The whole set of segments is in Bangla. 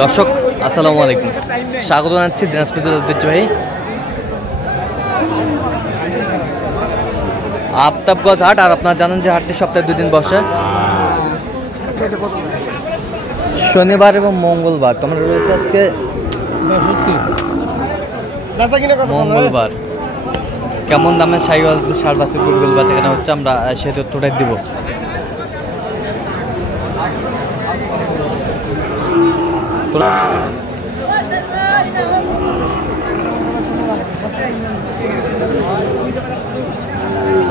দর্শক আসসালামু আলাইকুম, স্বাগত জানাচ্ছি দিনাজপুর ঐতিহ্যবাহী আফতাবগঞ্জ হাট। আর আপনারা জানেন যে হাটটি সপ্তাহে 2 দিন বসে, শনিবার এবং মঙ্গলবার। তোমরা রয়েছে আজকে মঙ্গলবার। কেমন দামে সাইওয়াল সার বাসের গরুগুলো বেচা কেনা হচ্ছে আমরা সেই তথ্যটাই দিব।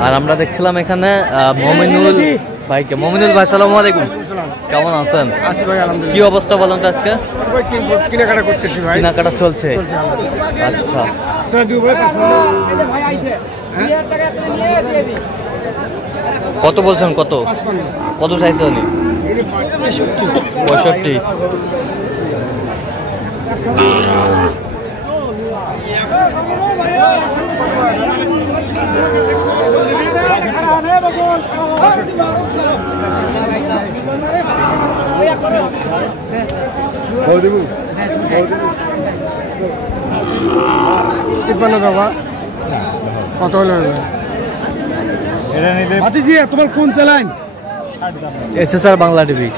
আর আমরা দেখছিলাম এখানে মমিনুল ভাইকে। মমিনুল ভাই আসসালামু আলাইকুম, কেমন আছেন? কি অবস্থা বলেন তো আজকে? কেনাকাটা করতেছি ভাই, কেনাকাটা চলছে। আচ্ছা, কত বলছেন? কত কত চাইছে উনি? 65। কত হলো তোমার কোন চালান? SSR Bangla TV.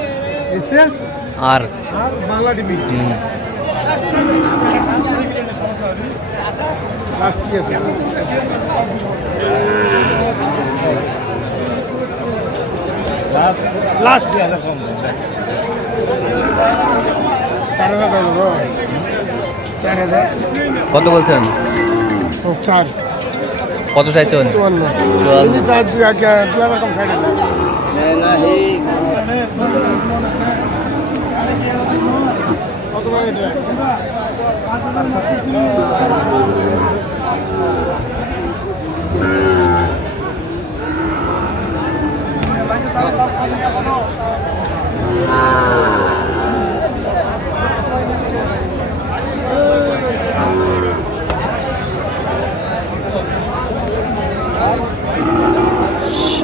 আর বাংলা টিভি কত বলছেন? 4। কত চাইছে উনি?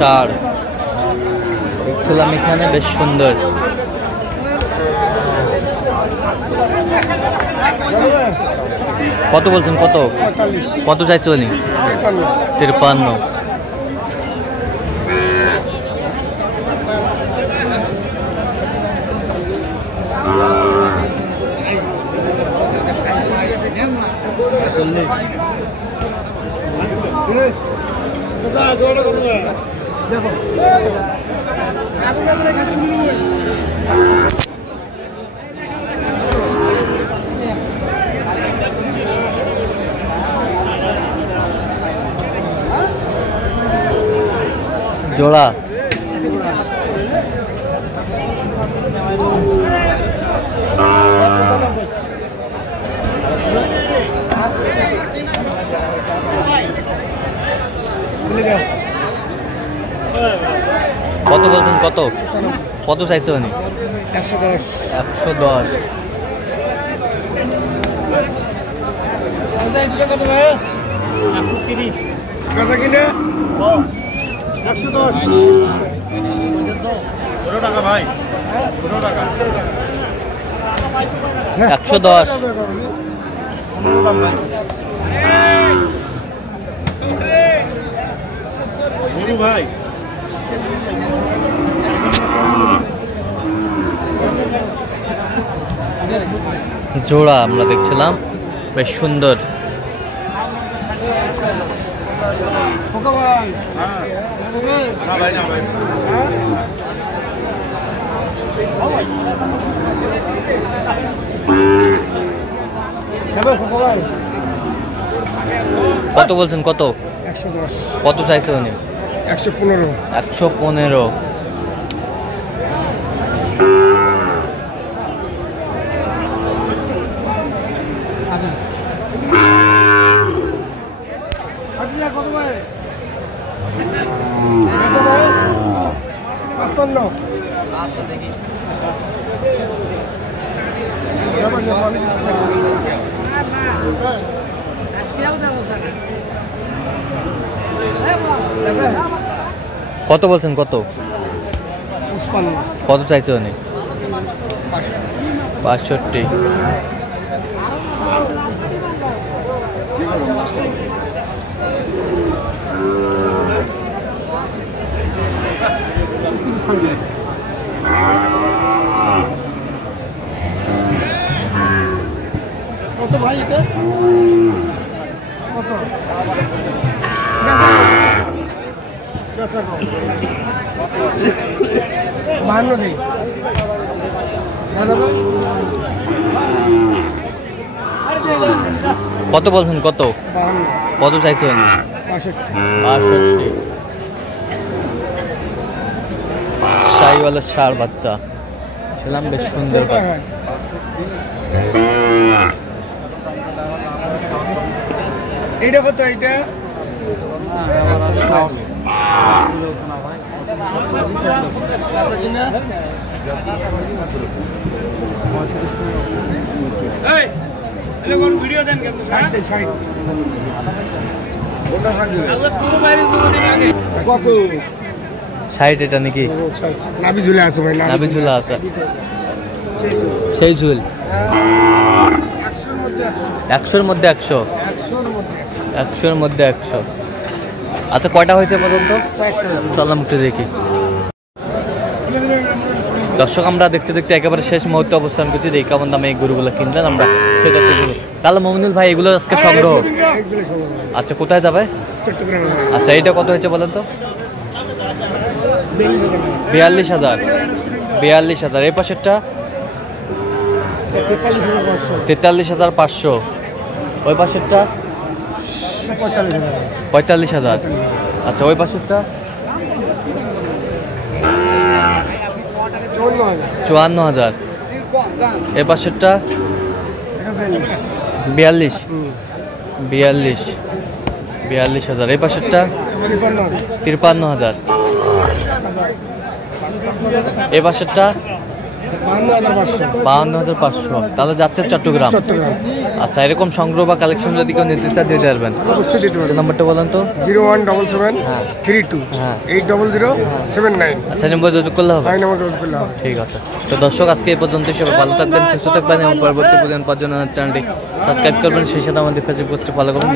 54। দেখছিলাম এখানে বেশ সুন্দর। কত বলছেন? কত কত চাইছে উনি? 53। জোড়া কত বলছেন? কত কত চাইছে উনি? 110। 110। টাকা ভাই, 110। ভাই জোড়া আমরা দেখছিলাম বেশ সুন্দর। কত বলছেন? কত 110। কত চাইছে উনি? 115। 115। কত বলছেন? কত কত চাইছে উনি? 62। কত ভাই এটা? কত? বাহান্ন নেই। কত বলছেন? কত কত চাইছেন? 62। শাহিওয়ালের ষাঁড় বাচ্চা ছিলাম, বেশ সুন্দর। এইটা কত? এইটা ভিডিও দেন কত? 60। এটা নাকি নাভি ঝুলে আছে ভাই? নাভি ঝুলা আছে, সেই ঝুল। 100-র মধ্যে 100। 100-র মধ্যে 100। আচ্ছা, কয়টা হয়েছে পর্যন্ত? চললাম একটু দেখি। দর্শক, আমরা দেখতে দেখতে একেবারে শেষ মুহূর্তে অবস্থান করছি। দেখি কেমন দামে এই গরুগুলো কিনবেন আমরা সেটা। তাহলে মমিনুল ভাই, এগুলো আজকে সংগ্রহ। আচ্ছা, কোথায় যাবে? আচ্ছা, এইটা কত হয়েছে বলেন তো? 42,000। 42,000। এই পাশেরটা 43,500। ওই পাশেরটা 45,000। আচ্ছা, ওই পাশেরটা 54,000। এ পাশেরটা 42,000। এই পাশেরটা 53,000। এ পাশেরটা 52,500। তাহলে যাচ্ছে চট্টগ্রাম। আচ্ছা, এরকম সংগ্রহ বা কালেকশন যদি কেউ নিতে চান দিতে পারবেন? অবশ্যই দিতে পারবেন। নাম্বারটা বলেন তো। 0177328079। আচ্ছা, নম্বর যোগাযোগ করলে হবে? হবে। ঠিক আছে। তো দর্শক, আজকে এই পর্যন্ত। সবাই ভালো থাকবেন, সুস্থ থাকবেন এবং পরবর্তী পর্যন্ত চ্যানেলটি সাবস্ক্রাইব করবেন। সেই সাথে আমাদের ফেসবুক পোস্টে ফলো করবেন।